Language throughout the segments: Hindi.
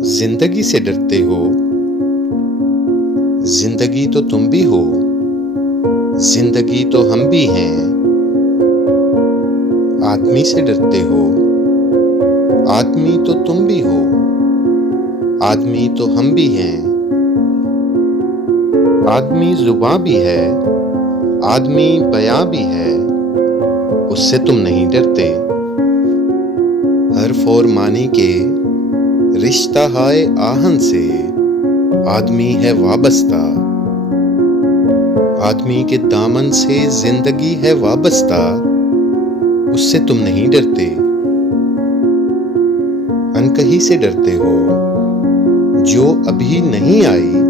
जिंदगी से डरते हो। जिंदगी तो तुम भी हो, जिंदगी तो हम भी हैं। आदमी से डरते हो, आदमी तो तुम भी हो, आदमी तो हम भी हैं। आदमी जुबां भी है, आदमी बयां भी है, उससे तुम नहीं डरते। हर फोर मानी के रिश्ता हाय आहन से आदमी है वाबस्ता। आदमी के दामन से जिंदगी है वाबस्ता, उससे तुम नहीं डरते। अनकही से डरते हो, जो अभी नहीं आई,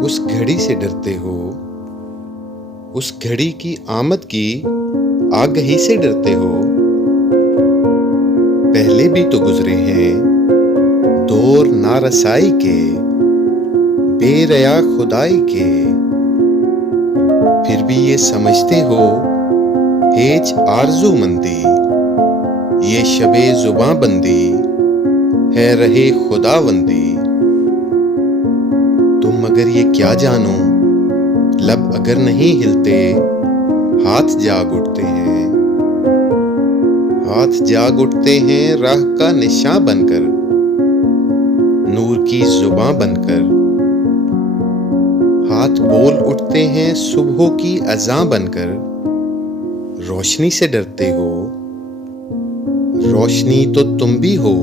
उस घड़ी से डरते हो। उस घड़ी की आमद की आगही से डरते हो। पहले भी तो गुजरे हैं दौर नारसाई के, बेरया खुदाई के, फिर भी ये समझते हो हेज आरज़ूमंदी, ये शबे जुबां बंदी है रहे खुदावंदी। तुम मगर ये क्या जानो, लब अगर नहीं हिलते हाथ जाग उठते हैं। हाथ जाग उठते हैं राह का निशां बनकर, नूर की जुबां बनकर। हाथ बोल उठते हैं सुबह की अज़ां बनकर। रोशनी से डरते हो, रोशनी तो तुम भी हो,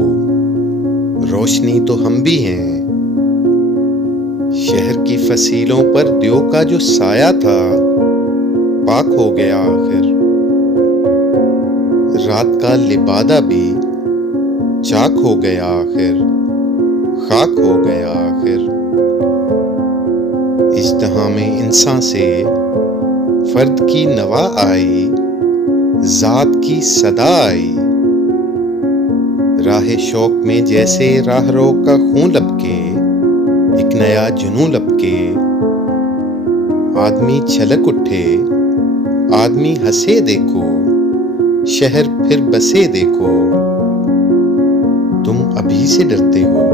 रोशनी तो हम भी हैं। शहर की फसीलों पर द्यो का जो साया था, पाक हो गया आखिर। रात का लिबादा भी चाक हो गया आखिर, खाक हो गया आखिर। इज़्तिहामे इंसान से फर्द की नवा आई, ज़ात की सदा आई। राह शौक में जैसे राहरो का खून लपके, एक नया जुनून लपके। आदमी छलक उठे, आदमी हंसे देखो, शहर फिर बसे देखो। तुम अभी से डरते हो,